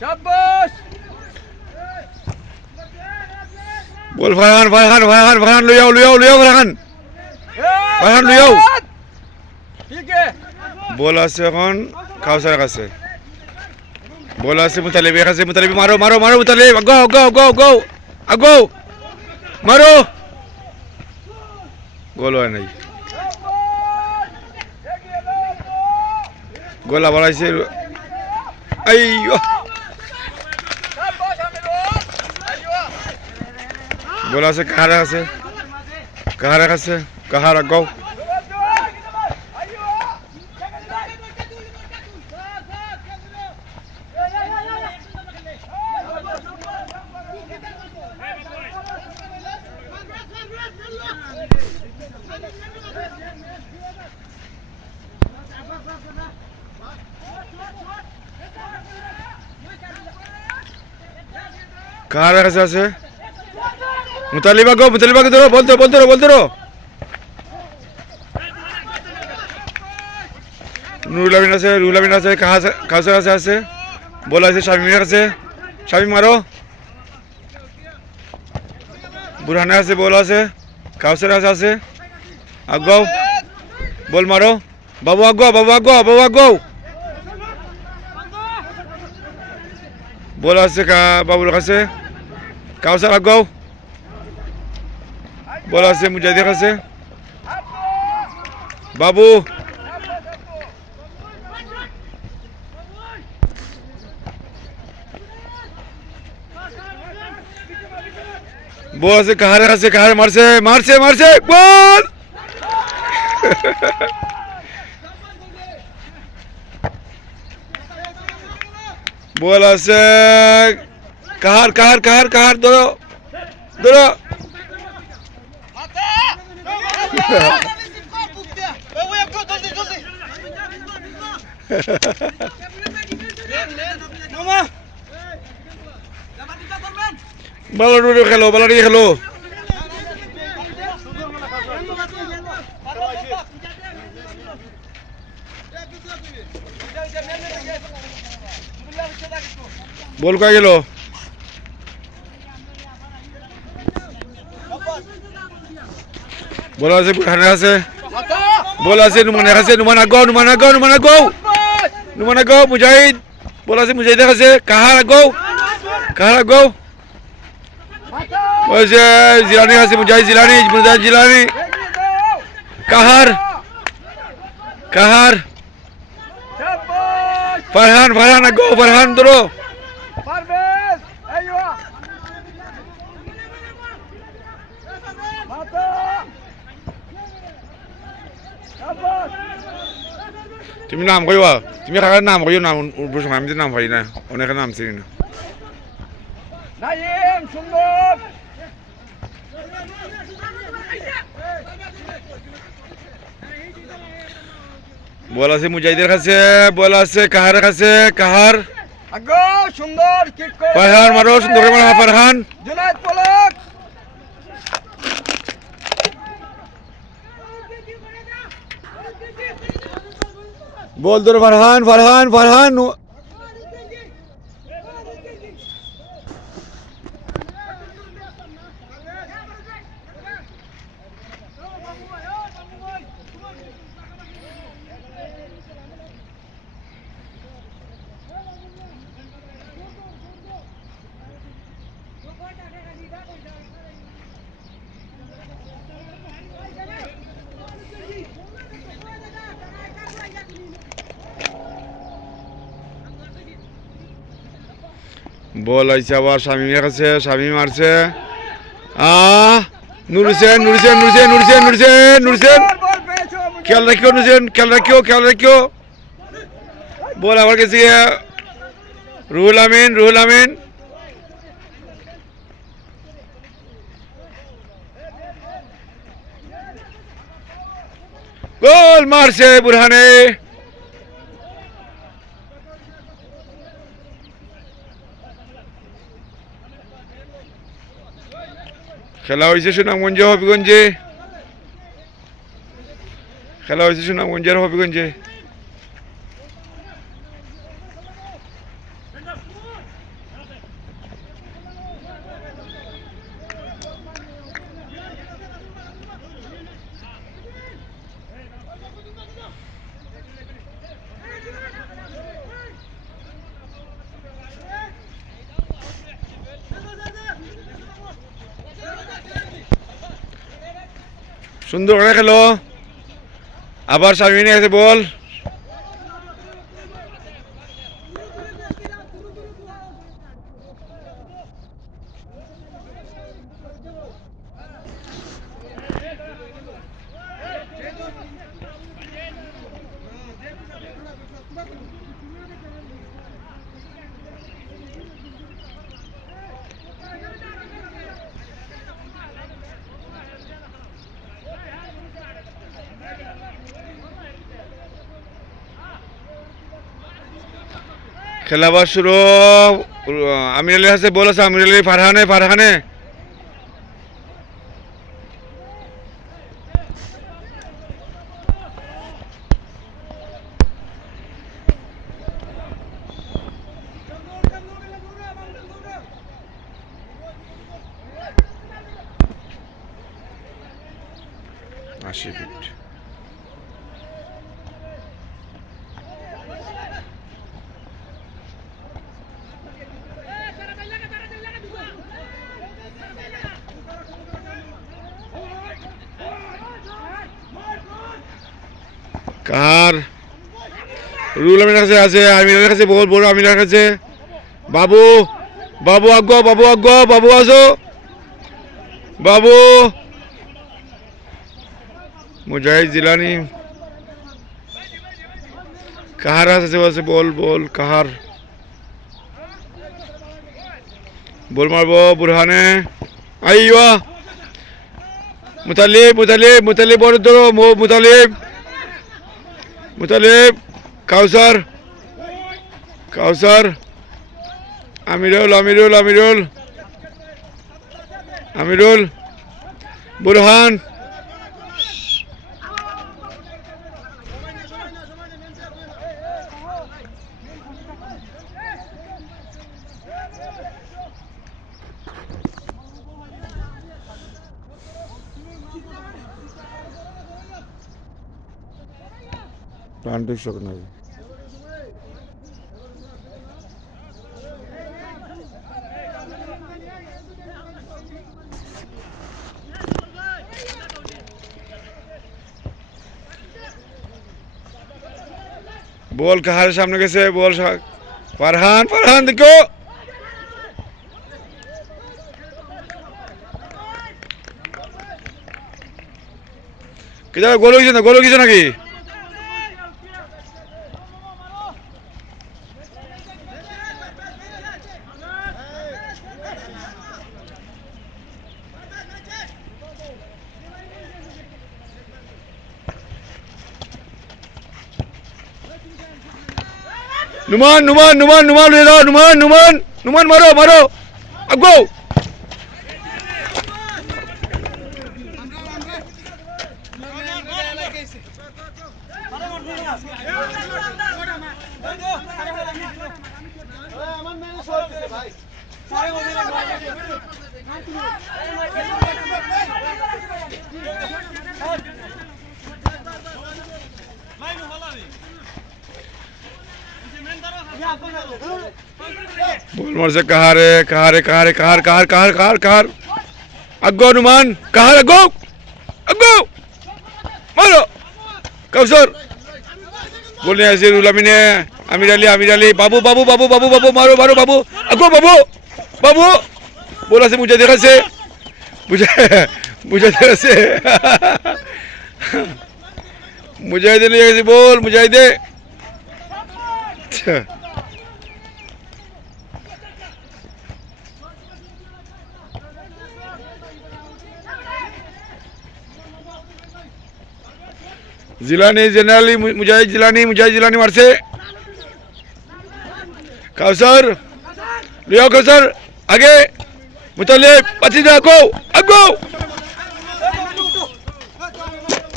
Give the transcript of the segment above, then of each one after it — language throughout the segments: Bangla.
শাবাশ বল ফারহান লইয়াও ফারহান লইয়াও ঠিক আছে বল আছে এখন কাউসার কাছে বল আছে মুতালিবের কাছে মুতালিব মারো মুতালিব গো মারো গোল হয় নাই গোল আবার আইছে আইয়ো গোল আছে কাহার কাছে গো কাহার কাছে আছে মুতালিবা ধরো বল ধরো নুরুল আমিন আছে কাউসার কাছে আছে বল আছে শামিমের কাছে শামিম মারো বুরহানে আছে বল আছে কাউসার কাছে আছে আগাও বল মারো বাবু আগাও বল আছে বাবুর কাছে কাউসার আগাও বল আছে মুজাহিদের কাছে বাবু বল আছে কাহার মারছে বল বল আছে কাহার ধরো বালাডি খেলো বল কয় গেল বল আছে বুরহানে আছে বল আছে নুমান আগাও মুজাহিদ বল আছে মুজাহিদের কাছে কাহার আগাও ওই যে জিলানি আছে মুজাহিদ জিলানি কাহার ফারহান আগাও ফারহান ধরো পারভেজ আইয়ো মাতা শাবাশ তুমি নাম কইবা তুমি কাকার নাম কইও নাম উর্বশ আমি নাম পাই না অনেকের নাম চিনি না নাইম সুন্দর বল আছে মুজাহিদের কাছে বল আছে কাহার আগো সুন্দর কিক কর ফারহান মারো সুন্দর করে মারো ফারহান জুনায়েদ পলক বল ধরো ফারহান বল আইছে আবার শামিমের কাছে শামিম মারছে নুর হোসেন খেয়াল রাখিও বল আবার গেছে রুহুল আমিন গোল মারছে বুরহানে খেলা হয়েছে সুনামগঞ্জে হবিগঞ্জে সুন্দর করে খেলো আবার শামিমিনের কাছে বল খেলা আবার শুরু আমির আলীর কাছে বল আছে আমির আলী ফারহানে আশি ফিট কার রুল আমিনের কাছে আছে আমিনের কাছে বল বড় আমিনের কাছে বাবু বাবু আসো বাবু মুজাহিদ জিলানি কাহার আছে বলছে বল কাহার বল মারবো বুরহানে আইয়া মুতালিব বড় ধরো মুতালিব কাউসার আমিরুল বুরহান প্লান্টের শখ নাই বল কাহার সামনে গেছে বল ফারহান দেখো গোল হয়েছে নাকি নুমান মারো আগো বল মারছে কাহার আগো নুমান কাহার আগো মারো কাউসার বলে আছে রুল আমিনে আমির আলী বাবু মারো বাবু আগো বাবু বল আছে মুজাহিদ দেখাছে মুজাহিদ নিয়ে গেছে বল মুজাহিদে জিলানি জেনারেলি মুজাহিদ জিলানি মারছে কাউসার আগে মুতালিব পাচ্ছি না আগো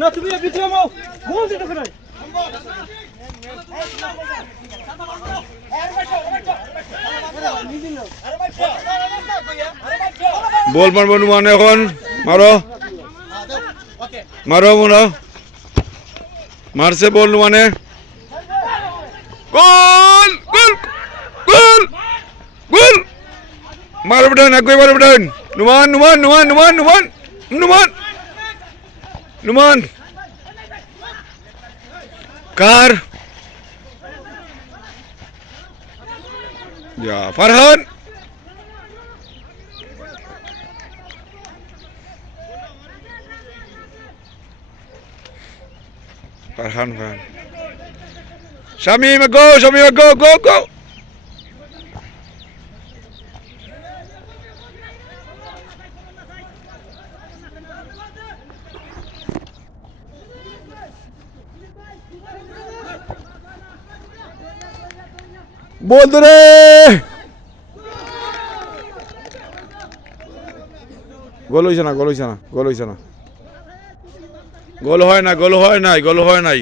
না তুমি ভিতরে মাও গোল দিতে নাই বল মারবো নুমান এখন মারো মারছে বল নুমানে গোল মারো বেটান Numan Numan. Kahar. Ya, Farhan. Farhan. Shamim, go, go. बोल दो रे গোল হইছে না গোল হয় নাই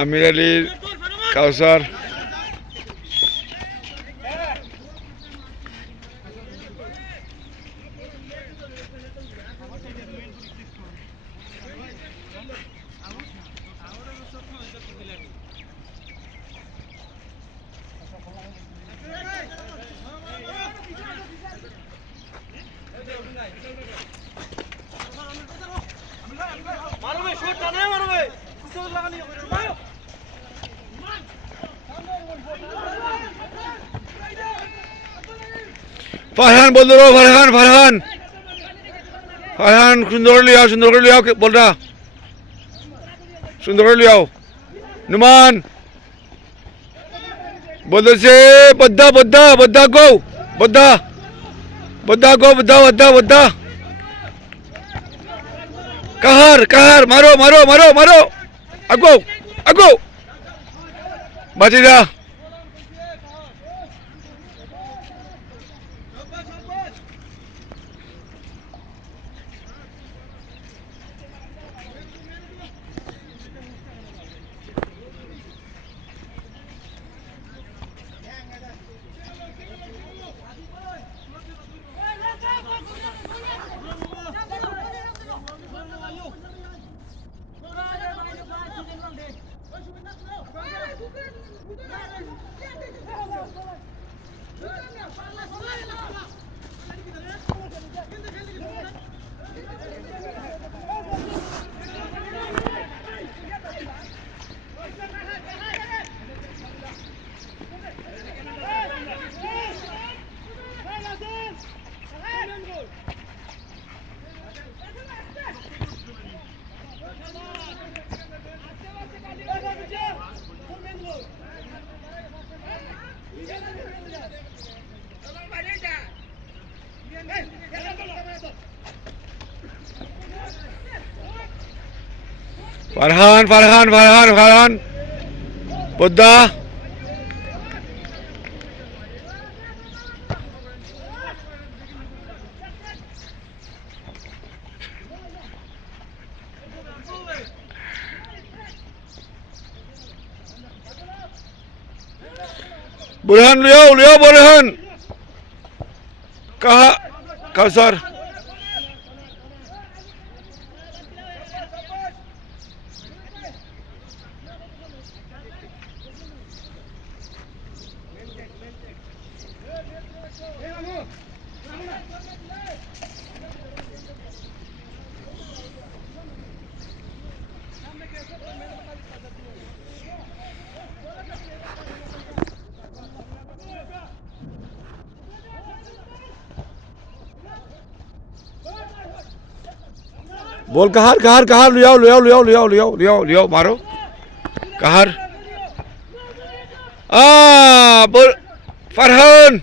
আমির আলীর কাউসার ফারহান বল দো ফারহান সুন্দর করে লিয়াও বলটা সুন্দর করে লিয়াও নুমান বলছে বদ্দা গো বদ্দা কাহার মারো আগো বাজিরা ফারহান বদ্দা বুরহান লিয়াও বুরহান কাউসার बोल कहार लियाओ मारो कहार बोल फरहान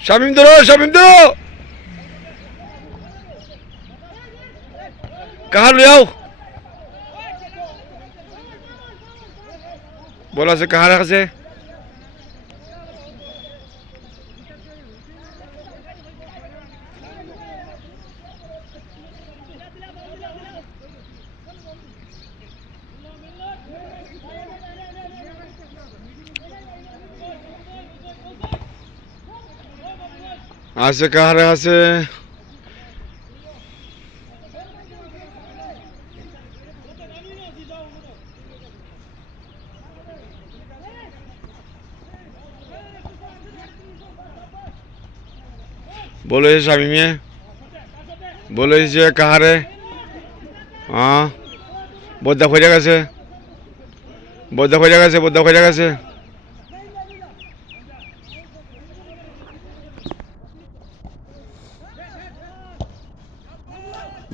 शामिम दो कहार लियाओ बोला से कहार से আছে কাহারে আছে বল হয়েছে শামিমে, বল হয়েছে কাহারে, হ্যাঁ বদ্দা খোঁজা গেছে, বদ্দা খোঁজা গেছে, বদ্দা খোঁজা গেছে।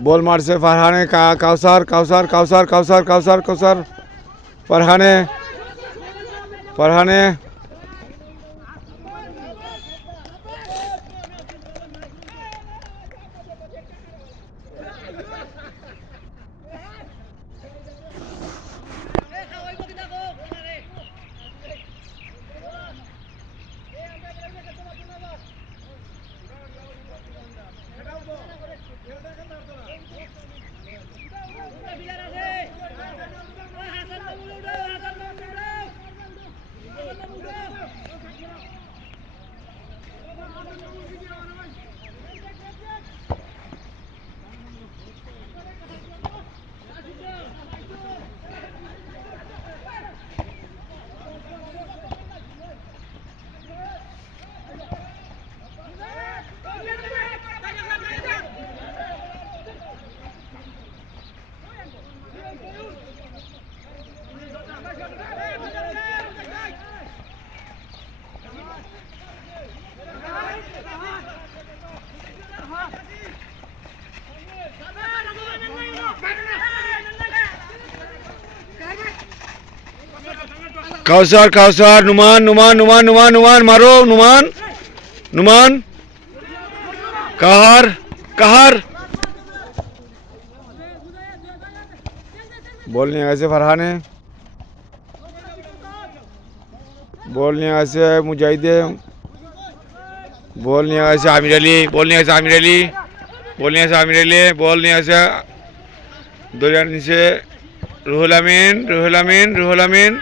বল মারছে ফারহানে, কাউসার কাউসার কাউসার কাউসার কাউসার কাউসার, ফারহানে ফারহানে, কাউসার কাউসার, নুমান নুমান নুমান নুমান নুমান, মারো নুমান নুমান, কাহার কাহার, বল নিয়ে গেছে ফারহানে, বল নিয়ে গেছে মুজাহিদে, বল নিয়ে গেছে আমির আলী, বল নিয়ে গেছে আমির আলী, বল নিয়ে গেছে আমির আলী, বল নিয়ে গেছে দরিয়ার নিচে রুহুল আমিন, রুহুল আমিন, রুহুল আমিন।